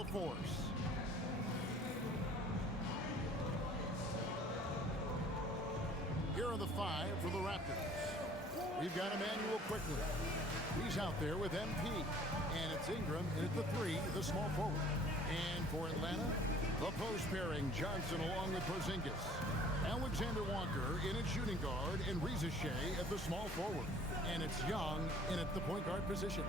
of force. Here are the 5 for the Raptors. We've got Emmanuel quickly. He's out there with MP. And it's Ingram at the 3, the small forward. And for Atlanta, the post pairing, Johnson along with Porzingis. Alexander Walker in at shooting guard and Reza Shea at the small forward. And it's Young in at the point guard position.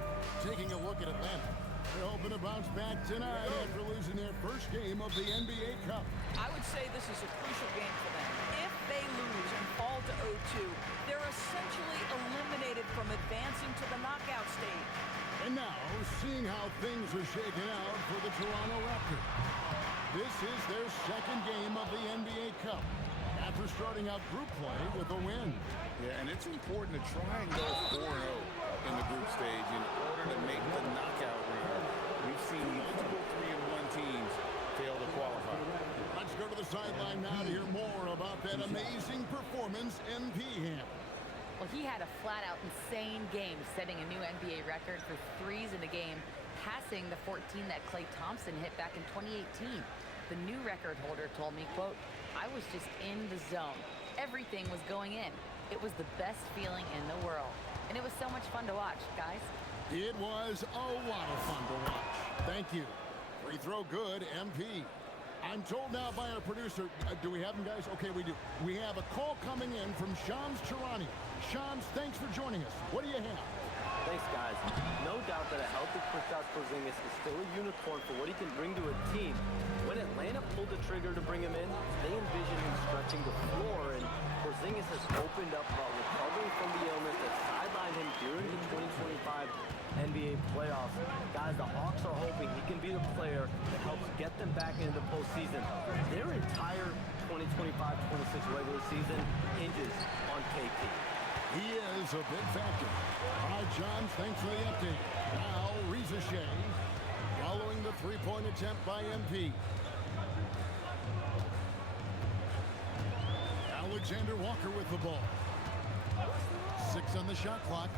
Taking a look at Atlanta. They're hoping to bounce back tonight after losing their first game of the NBA Cup. I would say this is a crucial game for them. If they lose and fall to 0-2, they're essentially eliminated from advancing to the knockout stage. And now, seeing how things are shaking out for the Toronto Raptors. This is their second game of the NBA Cup after starting out group play with a win. Yeah, and it's important to try and go 4-0 in the group stage in order to make the knockout round. We've seen multiple 3-1 teams fail to qualify. Let's go to the sideline now to hear more about that amazing performance MP had. Well, he had a flat-out insane game, setting a new NBA record for threes in a game, passing the 14 that Klay Thompson hit back in 2018. The new record holder told me, quote, "I was just in the zone. Everything was going in. It was the best feeling in the world." And it was so much fun to watch, guys. It was a lot of fun to watch. Thank you. Free throw good, MP. I'm told now by our producer, do we have him, guys? Okay, we do. We have a call coming in from Shams Charania. Shams, thanks for joining us. What do you have? Thanks, guys. No doubt that a healthy Kristaps Porzingis is still a unicorn for what he can bring to a team. When Atlanta pulled the trigger to bring him in, they envisioned him stretching the floor, and Porzingis has opened up about recovering from the illness that sidelined him during the 2025 NBA playoffs. Guys, the Hawks are hoping he can be the player that helps get them back into the postseason. Their entire 2025-26 regular season hinges on KP. He is a big factor. All right, John, thanks for the update. Now, Reza Shea following the three-point attempt by MP. Alexander Walker with the ball. 6 on the shot clock.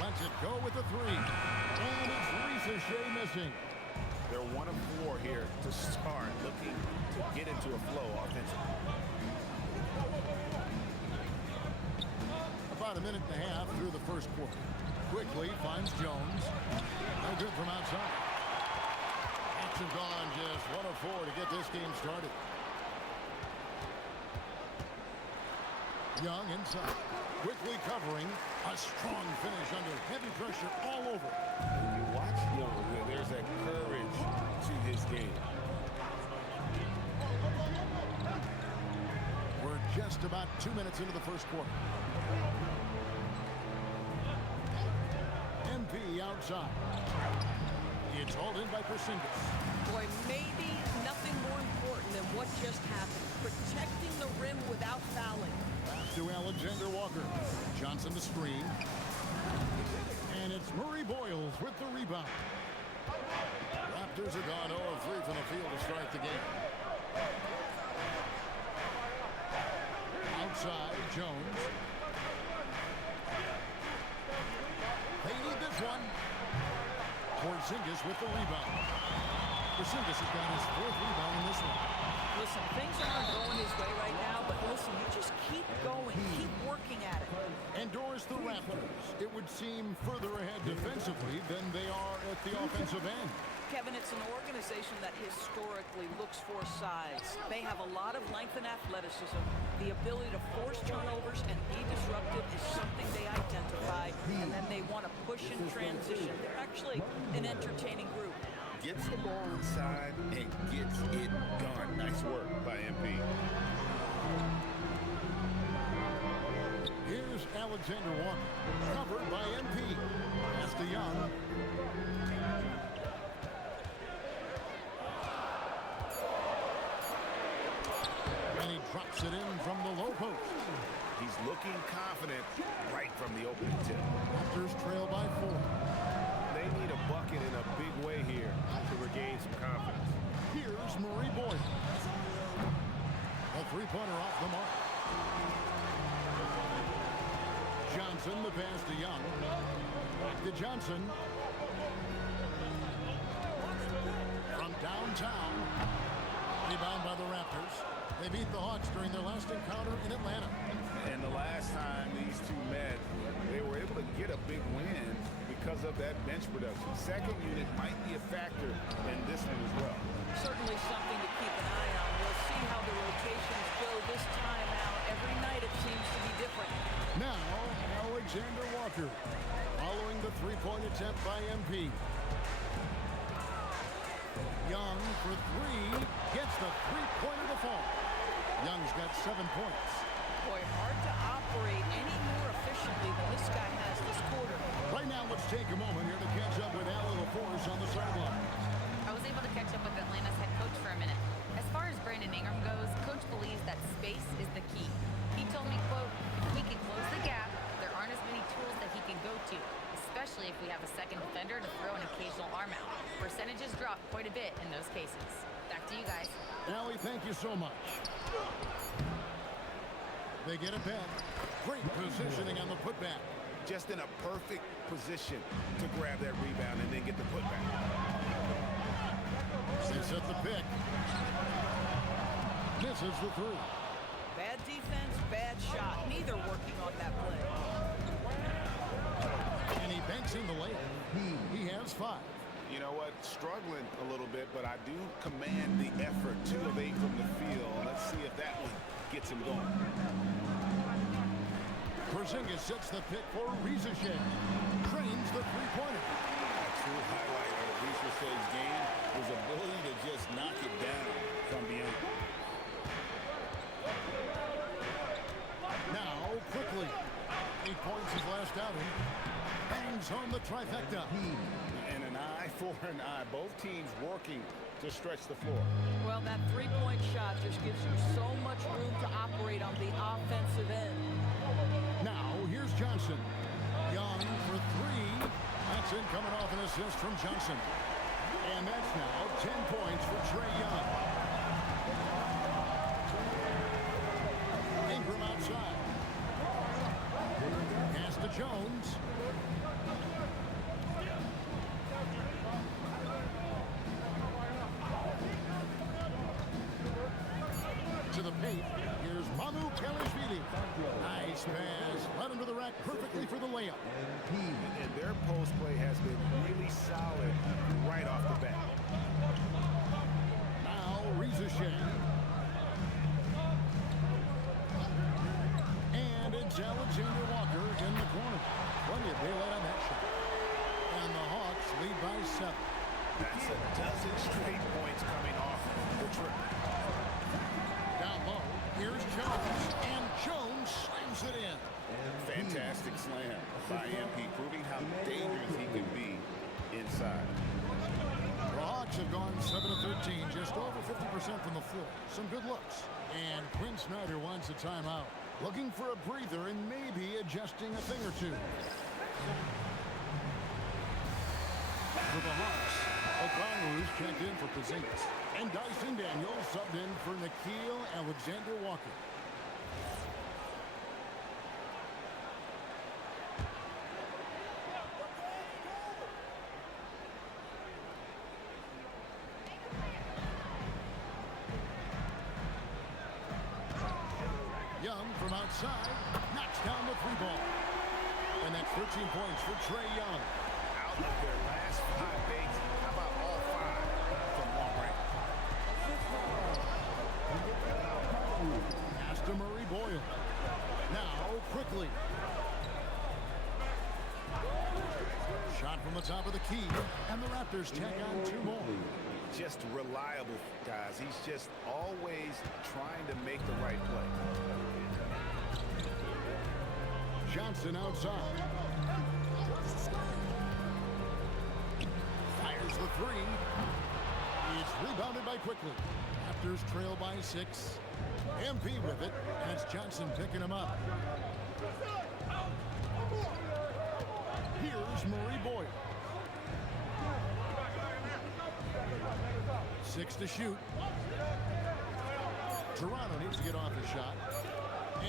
Lets it go with the 3. And it's Reza Shea missing. They're 1 of 4 here to start, looking to get into a flow offensively. About a minute and a half through the first quarter. Quickly finds Jones. No good from outside. Action gone, just 1 of 4 to get this game started. Young inside. Quickly covering. A strong finish under heavy pressure all over. When you watch Young, there's a courage to his game. We're just about 2 minutes into the first quarter. MP outside. It's hauled in by Porzingis. Boy, maybe nothing more important than what just happened. Protecting the rim without fouling. Pass to Alexander Walker. Johnson to screen. And it's Murray Boyles with the rebound. Raptors are gone 0 of 3 from the field to start the game. Outside, Jones. They need this one. Porzingis with the rebound. Porzingis has got his 4th rebound in this one. Listen, things aren't going his way right now, but listen, you just keep going, keep working at it. And Doris, the Raptors, it would seem further ahead defensively than they are at the offensive end. Kevin, it's an organization that historically looks for size. They have a lot of length and athleticism. The ability to force turnovers and be disruptive is something they identify, and then they want to push in transition. They're actually an entertaining group. Gets the ball inside and gets it done. Nice work by MP. Here's Alexander Walker, covered by MP. Pass to Young. And he drops it in from the low post. He's looking confident right from the opening tip. Raptors trail by 4. They need a bucket in a big way here to regain some confidence. Here's Murray Boyles. A three-pointer off the mark. Johnson, the pass to Young. Back to Johnson. downtown. Rebound by the Raptors. They beat the Hawks during their last encounter in Atlanta. And the last time these two met, they were able to get a big win because of that bench production. Second unit might be a factor in this one as well. Certainly something to keep an eye on. We'll see how the rotations go this time out. Every night it seems to be different. Now, Alexander Walker following the three-point attempt by MP. Young for three, gets the three-pointer to fall. Young's got 7 points. Boy, hard to operate any more efficiently than this guy has this quarter. Right now, let's take a moment here to catch up with Al LaForce on the sideline. I was able to catch up with Atlanta's head coach for a minute. As far as Brandon Ingram goes, coach believes that space is the key. He told me, quote, if we can close the gap, there aren't as many tools that he can go to, especially if we have a second defender to throw an occasional arm out. Percentages drop quite a bit in those cases. Back to you guys. Allie, thank you so much. They get it back. Great positioning on the putback. Just in a perfect position to grab that rebound and then get the putback. They set the pick. Misses the three. Bad defense, bad shot. Neither working on that play. And he banks in the layup. He has 5. You know what? Struggling a little bit, but I do command the effort. 2 of 8 from the field. Let's see if that one gets him going. Porzingis sets the pick for Rizichet. Trains the three-pointer. A true highlight of Rizichet's game, his ability to just knock it down from beyond. Now, quickly. 8 points his last outing. Bangs home the trifecta. And an eye for an eye. Both teams working to stretch the floor. Well, that three-point shot just gives you so much room to operate on the offensive end. Now, here's Johnson. Young for 3. That's in coming off an assist from Johnson. And that's now 10 points for Trae Young. Ingram outside. Pass to Jones. To the paint. Here's Manu Kelishvili. Nice pass. Right under the rack perfectly for the layup. And their post play has been really solid right off the bat. Now Rizichet. And it's Alexander Walker in the corner. Plenty of daylight on that shot. And the Hawks lead by 7. That's a dozen straight points coming off the trip. Down low, here's Jones, and Jones slams it in. Fantastic slam by MP, proving how dangerous he can be inside. The Hawks have gone 7 of 13, just over 50% from the floor. Some good looks. And Quinn Snyder wants a timeout. Looking for a breather and maybe adjusting a thing or two. For the Hawks, O'Connor's checked in for Porzingis. And Dyson Daniels subbed in for Nickeil Alexander Walker. Young from outside knocks down the 3 ball. And that's 13 points for Trae Young. Out of their last 5 dates, how about all 5 from long range? Pass to Murray Boyle. Now quickly. Shot from the top of the key. And the Raptors tack on 2 more. Just reliable, guys. He's just always trying to make the right play. Johnson outside. Fires the 3. It's rebounded by Quickly. Raptors trail by 6. MP with it. And it's Johnson picking him up. Here's Murray Boyle. 6 to shoot. Toronto needs to get off his shot.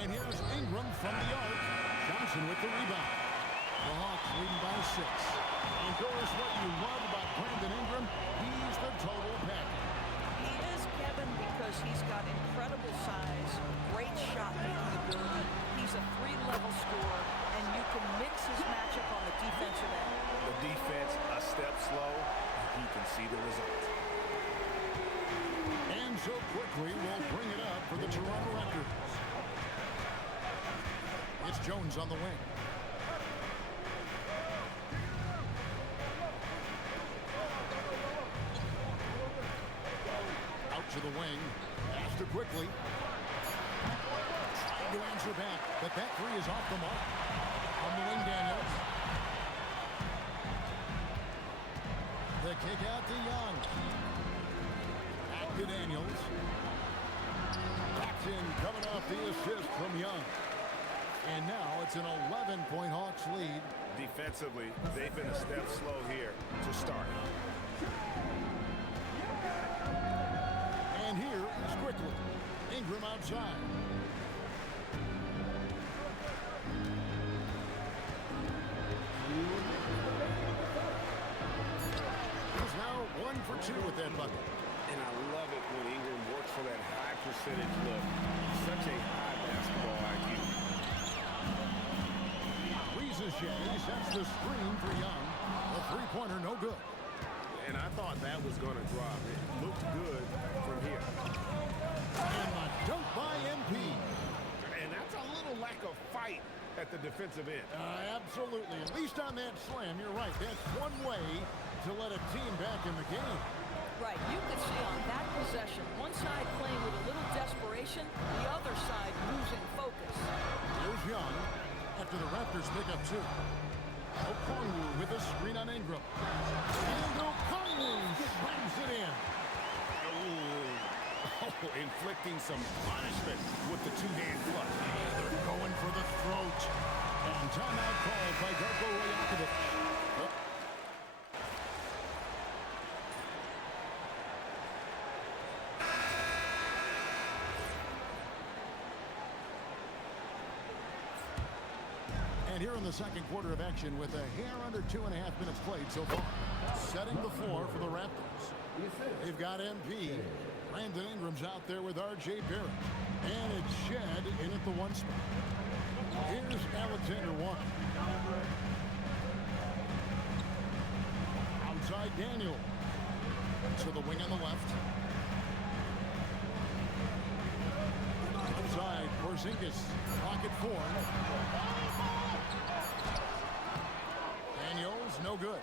And here's Ingram from the arc. Johnson with the rebound. The Hawks leading by 6. And Doris, what you love about Brandon Ingram, he's the total package. He is, Kevin, because he's got incredible size, great shot-making ability. He's a three-level scorer, and you can mix his matchup on the defensive end. The defense a step slow, and he can see the result. And so quickly, we'll bring it up for the Toronto Raptors. It's Jones on the wing. Out to the wing. Pass to quickly. Trying to answer back, but that three is off the mark. On the wing, Daniels. The kick out to Young. Back to Daniels. Jackson coming off the assist from Young. And now it's an 11-point Hawks lead. Defensively, they've been a step slow here to start. And here is quickly Ingram outside. He's now 1 for 2 with that bucket. And I love it when Ingram works for that high percentage look. Such a high basketball IQ. Shea sets the screen for Young. The three-pointer no good. And I thought that was going to drop. It looked good from here. And a dunk by MP. And that's a little lack of fight at the defensive end. Absolutely. At least on that slam, you're right. That's one way to let a team back in the game. Right. You could see on that possession, one side playing with a little desperation, the other side losing focus. Here's Young. After the Raptors pick up 2. Okongwu with a screen on Ingram. And Okongwu slams it in. Oh, inflicting some punishment with the two-hand flush. They're going for the throat. And timeout called by Darko Rajakovic. And here in the second quarter of action with a hair under 2.5 minutes played so far. Setting the floor for the Raptors. They've got MP. Brandon Ingram's out there with R.J. Barrett. And it's Shed in at the 1 spot. Here's Alexander Walker. Outside Daniel. To the wing on the left. Outside Porzingis. Pocket 4. Daniels, no good.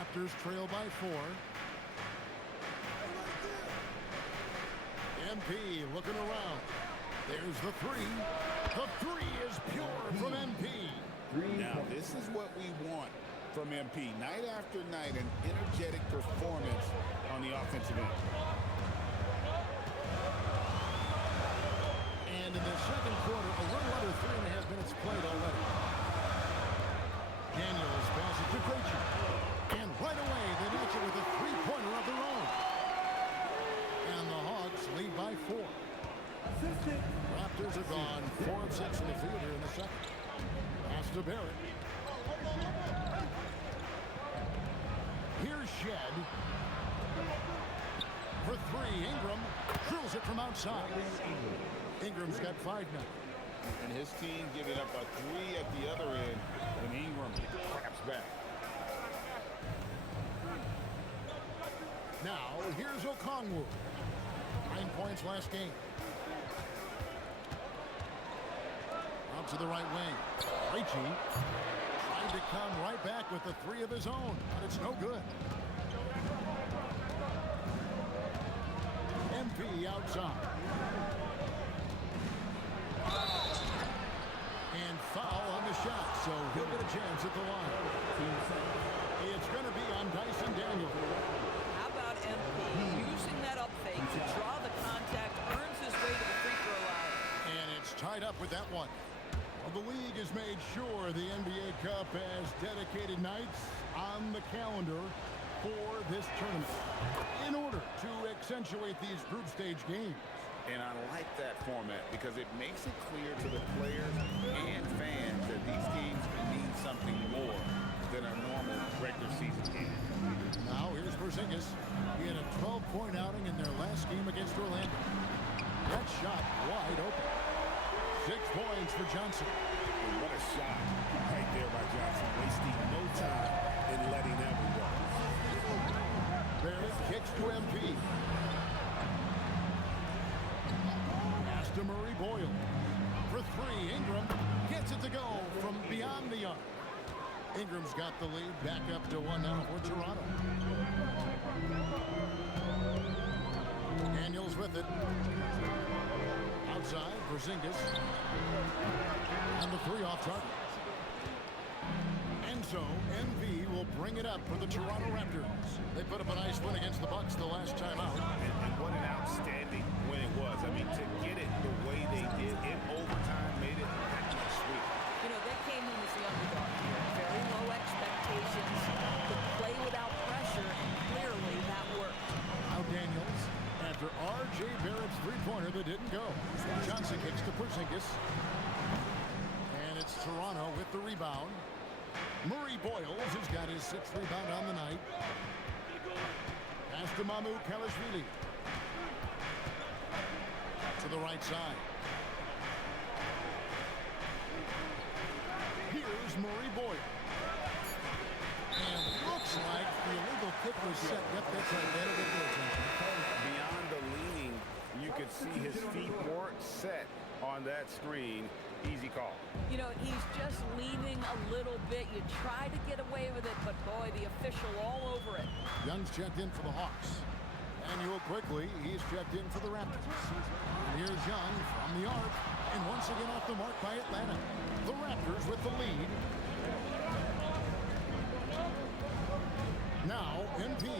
Raptors trail by 4. MP looking around. There's the 3. The 3 is pure from MP. Now, this is what we want from MP. Night after night, an energetic performance on the offensive end. And in the second quarter, a little under 3.5 minutes played already. Daniels passes to Krejci. And right away, they match it with a three-pointer of their own. And the Hawks lead by 4. Raptors are gone 4 of 6 in the field here in the second. Pass to Barrett. Here's Shed. For 3, Ingram drills it from outside. Ingram's got 5 now. And his team giving up a 3 at the other end when Ingram craps back. Now, here's Okongwu. 9 points last game. Out to the right wing. Krejci trying to come right back with the 3 of his own, but it's no good. MP outside. And foul on the shot, so he'll get a chance at the line. It's going to be on Dyson Daniel. How about MP using that up fake to draw the contact, earns his way to the free throw line. And it's tied up with that one. Well, the league has made sure the NBA Cup has dedicated nights on the calendar for this tournament in order to accentuate these group stage games. And I like that format because it makes it clear to the players and fans that these games mean something more than a normal regular Porzingis. He had a 12-point outing in their last game against Orlando. That shot wide open. 6 points for Johnson. And what a shot right there by Johnson, wasting no time in letting that one go. Barrett kicks to MP. Pass to Murray Boyle. For 3, Ingram gets it to go from beyond the arc. Ingram's got the lead, back up to 1 now for Toronto. Daniels with it. Outside, Porzingis. And the 3 off target. And so, MV will bring it up for the Toronto Raptors. They put up a nice win against the Bucks the last time out. And what an outstanding win it was. I mean, to get it the way they did in overtime made it that much sweet. You know, they came in as the underdog here. Very low expectations. Could play without pressure, and clearly that worked. Now Daniels, after R.J. Barrett's three-pointer that didn't go. Johnson kicks to Porzingis. And it's Toronto with the rebound. Murray Boyles has got his 6th rebound on the night. Pass to Mamu Kalashvili. To the right side. Here's Murray Boyle. And looks like the illegal kick was set. Yep, that's right. That'll get their attention. Beyond the leaning, you could see his feet weren't set on that screen. Easy call. You know, he's just leaning a little bit. You try to get away with it, but boy, the official all over it. Young's checked in for the Hawks. Manuel quickly, he's checked in for the Raptors. And here's Young from the arc, and once again off the mark by Atlanta. The Raptors with the lead. Now, MP.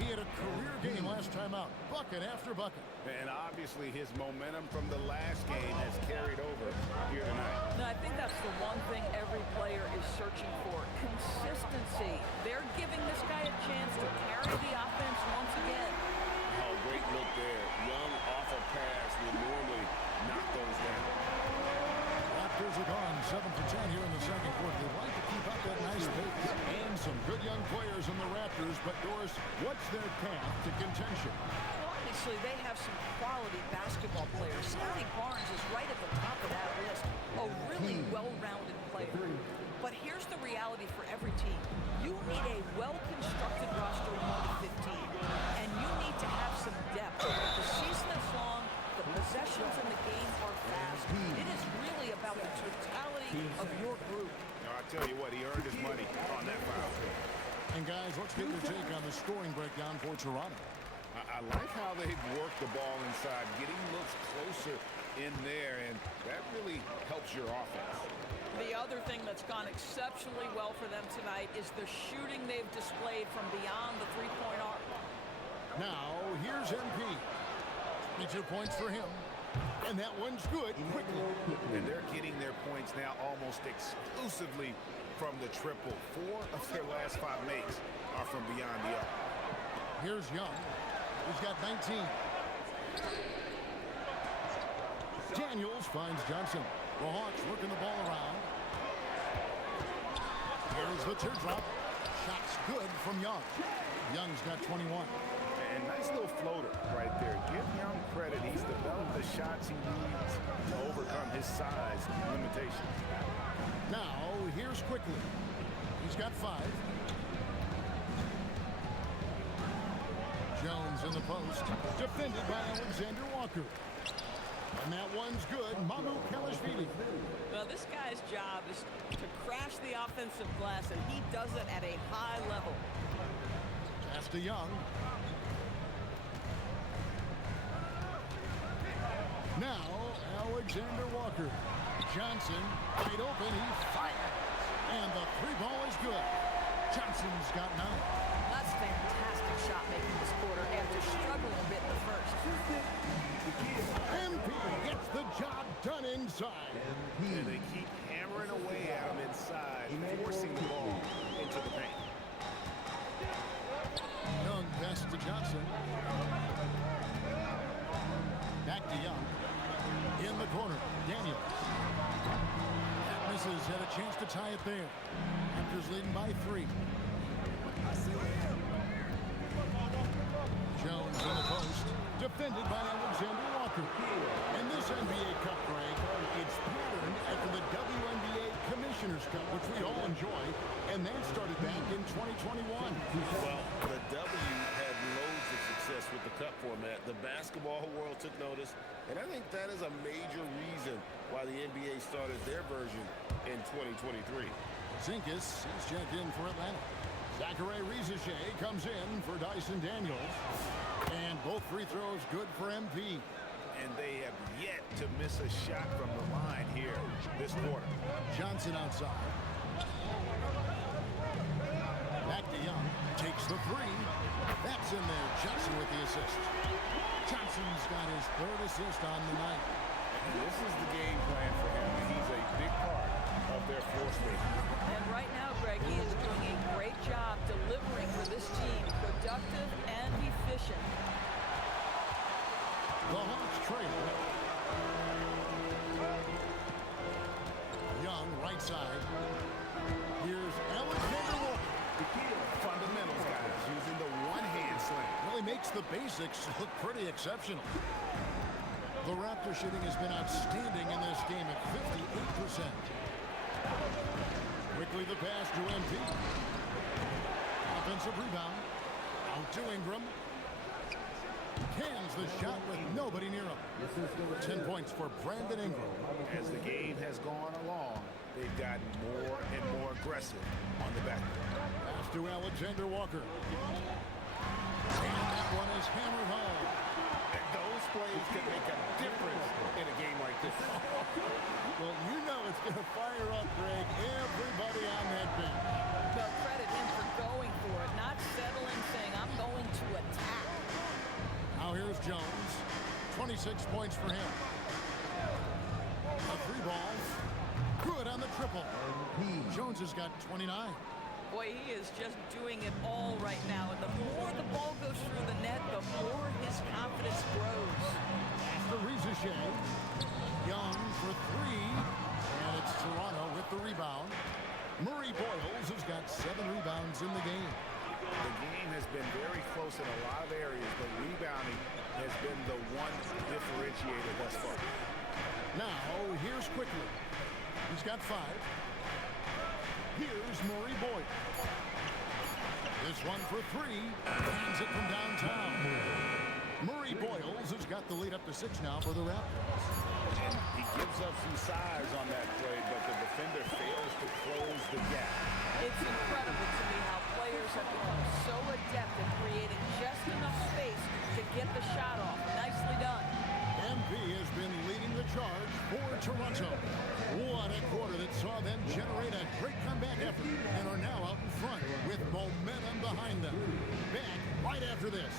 He had a career game last time out. Bucket after bucket. And obviously his momentum from the last game has carried over here tonight. Now, I think that's the one thing every player is searching for. Consistency. They're giving this guy a chance to carry the offense once again. Oh, great look there. Young off a pass would normally knock those down. Raptors are gone 7 for 10 here in the second quarter. They like to keep up that nice pace. And some good young players in the Raptors. But, Doris, what's their path to contention? Well, obviously, they have some quality basketball players. Scotty Barnes is right at the top of that list. A really well-rounded player. But here's the reality for every team. You need a well-constructed roster 1 to 15. And you need to have some depth. The season is long. The possessions in the game are fast. It is really about the totality of your group. I tell you what, he earned his money on that foul. And, guys, let's get your take on the scoring breakdown for Toronto. I like how they've worked the ball inside, getting looks closer in there, and that really helps your offense. The other thing that's gone exceptionally well for them tonight is the shooting they've displayed from beyond the three-point arc. Now, here's MP. 22 points for him. And that one's good quickly. And they're getting their points now almost exclusively from the triple. 4 of their last 5 makes are from beyond the arc. Here's Young. He's got 19. Daniels finds Johnson. The Hawks working the ball around. Here's the teardrop. Shot's good from Young. Young's got 21. And nice little floater right there. Give Young credit. He's developed the shots he needs to overcome his size limitations. Now, here's quickly. He's got 5. Jones in the post. Defended by Alexander Walker. And that one's good. Mamu Kalashvili. Well, this guy's job is to crash the offensive glass, and he does it at a high level. Pass to Young. Now, Alexander Walker. Johnson, wide open, he fires. And the 3-ball is good. Johnson's got 9. That's fantastic shot making this quarter after struggling a bit in the first. MP gets the job done inside. And they keep hammering away at him inside, forcing the ball into the paint. Young pass to Johnson. Back to Young. In the corner, Daniels. That misses, had a chance to tie it there. Raptors leading by 3. Jones in the post, defended by Alexander Walker. And this NBA Cup, Greg, it's patterned after the WNBA Commissioner's Cup, which we all enjoy, and that started back in 2021. Well, the W had loads of success with the Cup format. The basketball world took notice, and I think that is a major reason why the NBA started their version in 2023. Zinkas is checked in for Atlanta. Zachary Rizachet comes in for Dyson Daniels. And both free throws good for MP. And they have yet to miss a shot from the line here this quarter. Johnson outside. Back to Young. Takes the three. That's in there. Johnson with the assist. Johnson's got his third assist on the night. And this is the game plan for him, and he's a big part of their floor space. And right now, Greg, he is doing a great job delivering for this team, productive and efficient. The Hawks trail. Young, right side. Here's Alexander Walker. The key to fundamentals, guys, using the one-hand slam. Really makes the basics look pretty exceptional. The Raptor shooting has been outstanding in this game at 58%. Quickly the pass to MP. Offensive rebound. Out to Ingram. Cans the shot with nobody near him. 10 points for Brandon Ingram. As the game has gone along, they've gotten more and more aggressive on the back. Pass to Alexander Walker. And that one is hammered home. And those plays can make a difference in a game like this. Well, you know it's going to fire up, Greg, everybody on that bench. But credit him for going for it, not settling, saying, I'm going to attack. Now here's Jones. 26 points for him. A three ball. Good on the triple. Jones has got 29. Boy, he is just doing it all right now. And the more the ball goes through the net, the more his confidence grows. The Rizachet. Young for three. And it's Toronto with the rebound. Murray Boyles has got 7 rebounds in the game. The game has been very close in a lot of areas, but rebounding has been the one differentiator thus far. Now, here's Quickly. He's got 5. Here's Murray Boyd. This one for 3. Hands it from downtown. Murray Boyles has got the lead up to 6 now for the Raptors. And he gives up some size on that play, but the defender fails to close the gap. It's incredible to me how players have become so adept at creating just enough space to get the shot off. Nicely done. MP has been leading the charge for Toronto. What a quarter that saw them generate a great comeback effort and are now out in front with momentum behind them. Back right after this.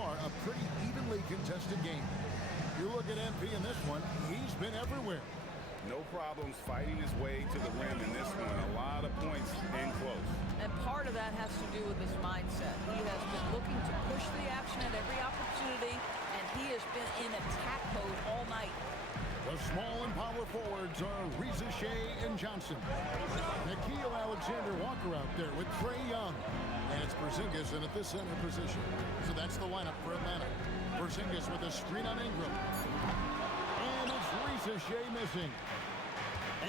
A pretty evenly contested game. You look at MP in this one, he's been everywhere. No problems fighting his way to the rim in this one. A lot of points in close. And part of that has to do with his mindset. He has been looking to push the action at every opportunity, and he has been in attack mode all night. The small and power forwards are Rizachet and Johnson. Nickeil Alexander-Walker out there with Trae Young. And it's Porzingis in at the center position. So that's the lineup for Atlanta. Porzingis with a screen on Ingram. And it's Rizachet missing.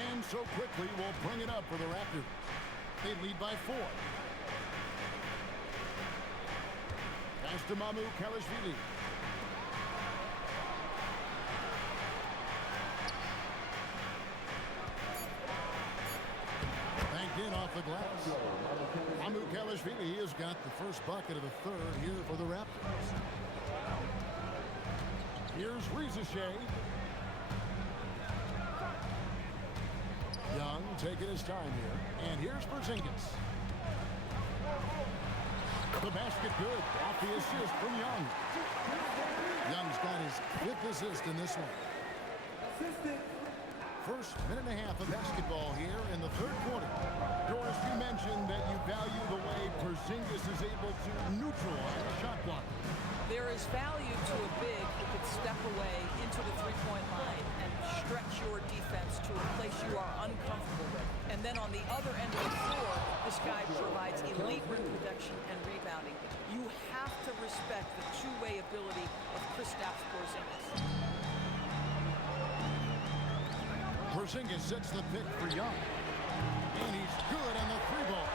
And so quickly will bring it up for the Raptors. They lead by 4. Pass to Mamu Kalashvili. Banked in off off the glass. Amukelashvili has got the first bucket of the third here for the Raptors. Here's Rizashea. Young taking his time here. And here's Porzingis. The basket good. Off the assist from Young. Young's got his 5th assist in this one. First minute and a half of basketball here in the third quarter. Doris, you mentioned that you value the way Porzingis is able to neutralize a shot blocker. There is value to a big who could step away into the three-point line and stretch your defense to a place you are uncomfortable with. And then on the other end of the floor, this guy provides elite rim protection and rebounding. You have to respect the two-way ability of Kristaps Porzingis. Porzingis sets the pick for Young. And he's good on the three ball.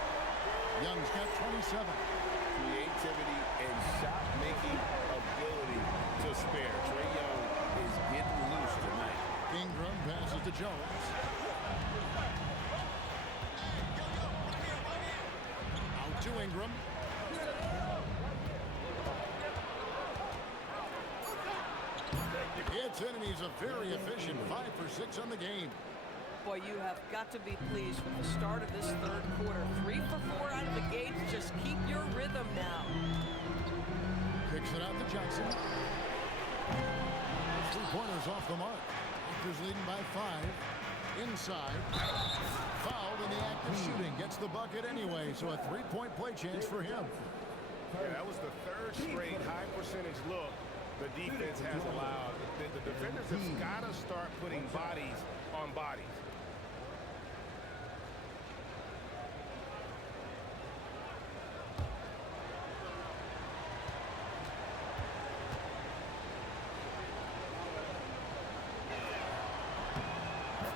Young's got 27. Creativity and shot-making ability to spare. Trae Young is getting loose tonight. Ingram passes to Jones. Out to Ingram. It's in, and he's a very efficient 5 for 6 on the game. Boy, you have got to be pleased with the start of this third quarter. 3 for 4 out of the gate. Just keep your rhythm now. Kicks it out to Johnson. 3-pointers off the mark. Raptors leading by 5. Inside. Fouled in the act of shooting. Gets the bucket anyway, so a 3-point play chance for him. Yeah, that was the 3rd straight high percentage look the defense has allowed. The defenders have got to start putting bodies on bodies.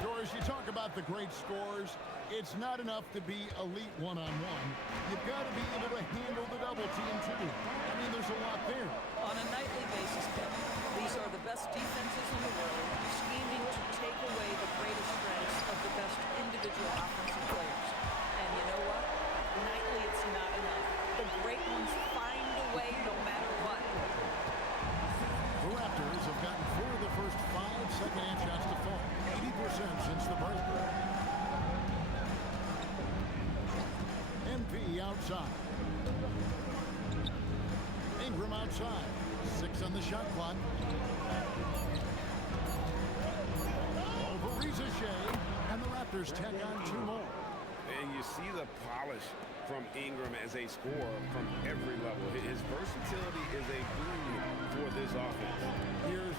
Doris, you talk about the great scores. It's not enough to be elite one-on-one. You've got to be able to handle the double team, too. I mean, there's a lot there. On a nightly basis, Kevin, these are the best defenses in the world, scheming to take away the greatest strengths of the best individual offensive players. And you know what? Nightly, it's not enough. The great ones find a way no matter what. The Raptors have gotten 4 of the first 5 second-hand shots to fall. 80% since the break. MP outside. Ingram outside. 6 on the shot clock. Over Rizashea, and the Raptors tack on 2 more. And you see the polish from Ingram as a scorer from every level. His versatility is a boon for this offense. Here's